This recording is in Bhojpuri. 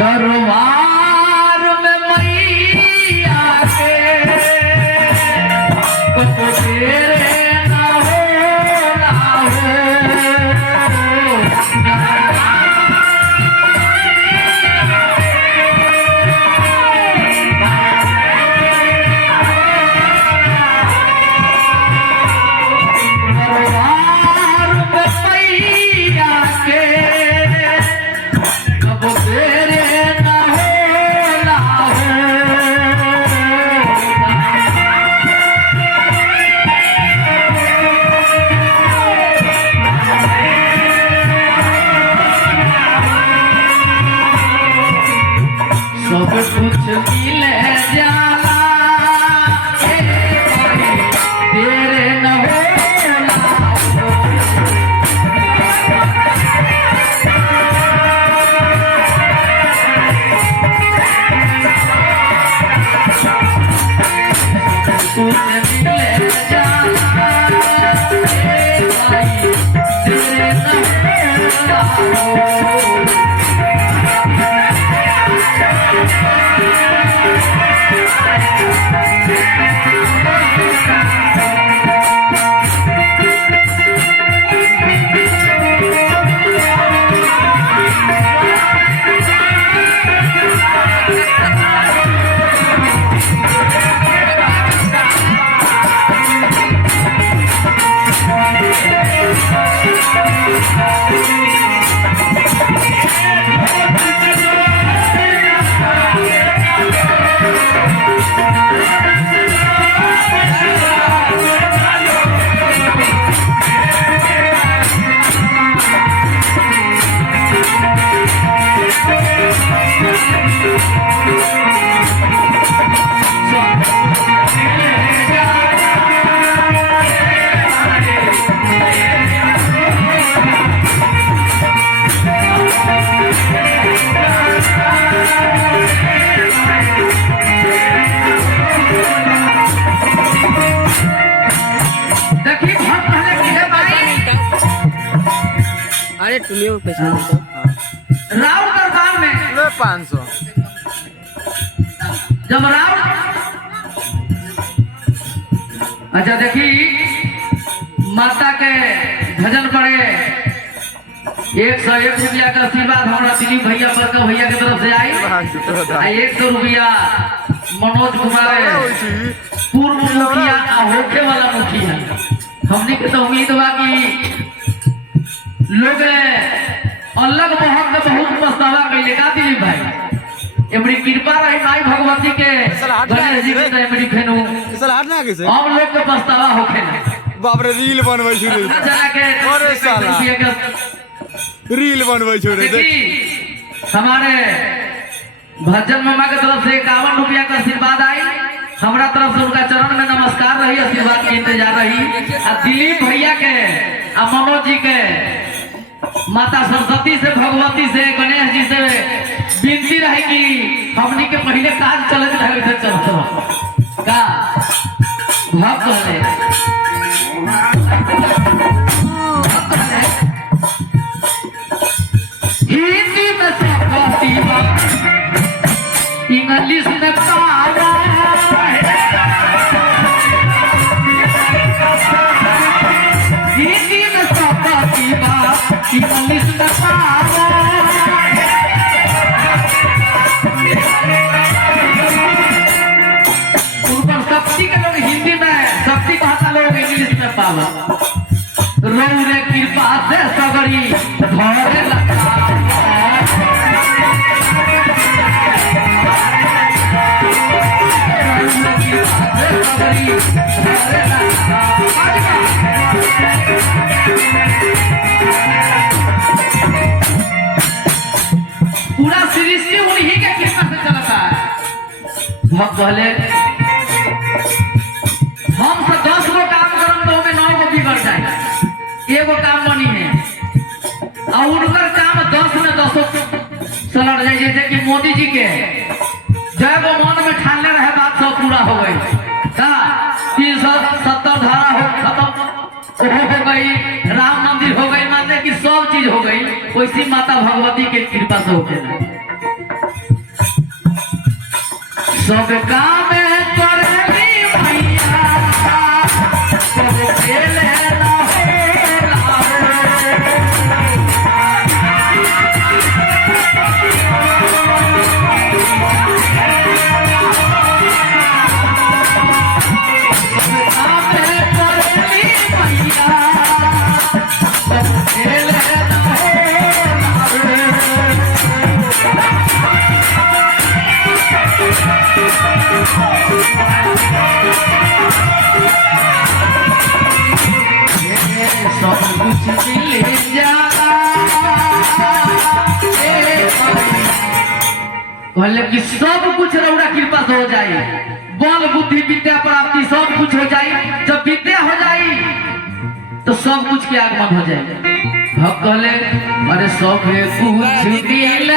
दरबार में मैया के तेरे ना हो ना हो दरबार में मैया के कब तेरे ना हो ना हो सब कुछ मिल जाला तेरे न हो ना हो कुछ मिल जाला तेरे न हो ना हो अरे तुलियो पैसा राउर दरबार में 500 जब राउर अच्छा देखी माता के भजन पड़े 101 रुपया का आशीर्वाद हमारा दिलीप भैया बड़का भैया की तरफ से आई 100 रुपया मनोज कुमार पूर्व मुखिया होखे वाला मुखिया हमने के तो उम्मीद बा कि लोग अलग महक में बहुत पछतावा कैले का दिलीप भाई एमरी कृपा रही माई भगवती के गणेश जी के एमरी फेनु हम लोग के पछतावा होखे ना बाप रे रील बनबै छु रे जना के अरे साला रील बनबै छु रे हमारे भजन मामा के तरफ से 51 रुपया का आशीर्वाद आई हमारा तरफ से उनका चरण में नमस्कार रही आशीर्वाद के इंतजार रही आ दिलीप भैया के आ मनोज जी के माता सरस्वती से भगवती से गणेश जी से विनती रहे कि हमनी के पहले काज चलत रहे थे चलत का भक्त है हिंदी में सरस्वती इंग्लिश में पावा हिंदी में सरस्वती इंग्लिश में पावा ऊपर शक्ति के लोग हिंदी में शक्ति कहता लोग इंग्लिश में पावा रौरे कृपा से सगरी धरे लगा पूरा सृष्टि उन्हीं के कृपा से चलता है बहुत पहले हम से 10 गो काम करम तो हमें 9 गो बिगड़ जाए एगो काम बनी है और उनकर काम 10 में 10 सलट जाए जैसे कि मोदी जी के जय वो मन में ठानले रहे बात सब पूरा हो गई का 370 धारा हो खत्म हो गई राम मंदिर हो गई माने कि सब चीज हो गई वैसी माता भगवती के कृपा से होते सब काम करेली मैया सब खेले ना सब कुछ मिल जाता कहले कि सब कुछ रौरा कृपा से हो जाए बल बुद्धि विद्या प्राप्ति सब कुछ हो जाए जब विद्या हो जाए तो सब कुछ के आगमन हो जाए भक्त कहले अरे सब कुछ मिल